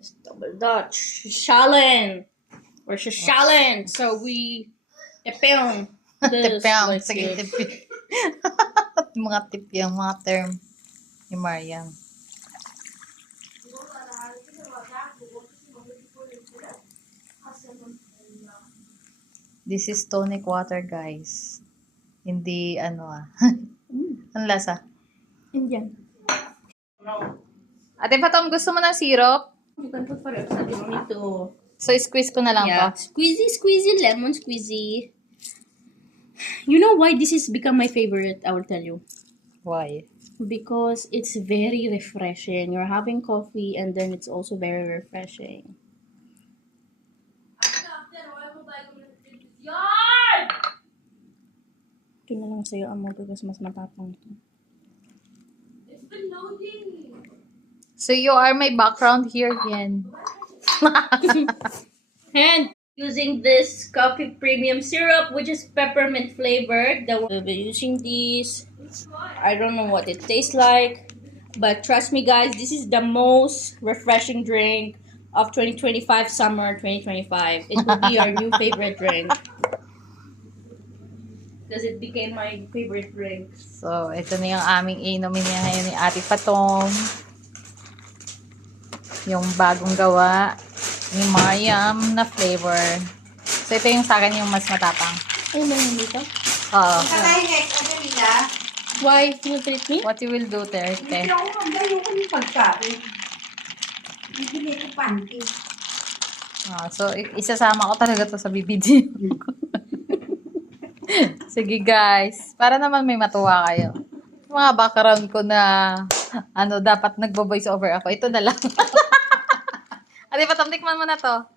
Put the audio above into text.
It's double Dutch. Shalen. Or Shalen. So we tepeng. Tipyang. Sige, tipyang. Mga tipyang, mga term ni Mariam. This is tonic water, guys. Hindi, Ang lasa? Indian. No. Ate Patom, gusto mo ng syrup? You can put for yourself. You don't need to. So, squeeze ko na lang Yeah. to. Squeezy, lemon squeezy. You know why this has become my favorite? I will tell you. Why? Because it's very refreshing. You're having coffee and then it's also very refreshing. Ito na lang sa'yo amo because mas matapang to. It's been loading. So, you are my background here, Yen. And using this coffee premium syrup, which is peppermint flavored. We'll be using these. I don't know what it tastes like, but trust me, guys, this is the most refreshing drink of 2025 summer 2025. It will be our new favorite drink. Because it became my favorite drink. So, ito na yung aming inumin niya ngayon ni Ate Patong. Yung bagong gawa ni Mariam na flavor. So, ito yung sa akin yung mas matapang. Ay, meron dito? Oo. Kakain next, ano nila? Why? You treat me? What you will do, Terte? Hindi ako magdayo ko ng pagkain. Hindi ko panty. So, isasama ko talaga to sa BBG. Sige, guys. Para naman may matuwa kayo. Mga background ko na dapat nagbo-voice over ako. Ito na lang. Ate Patom, tikman mo na to.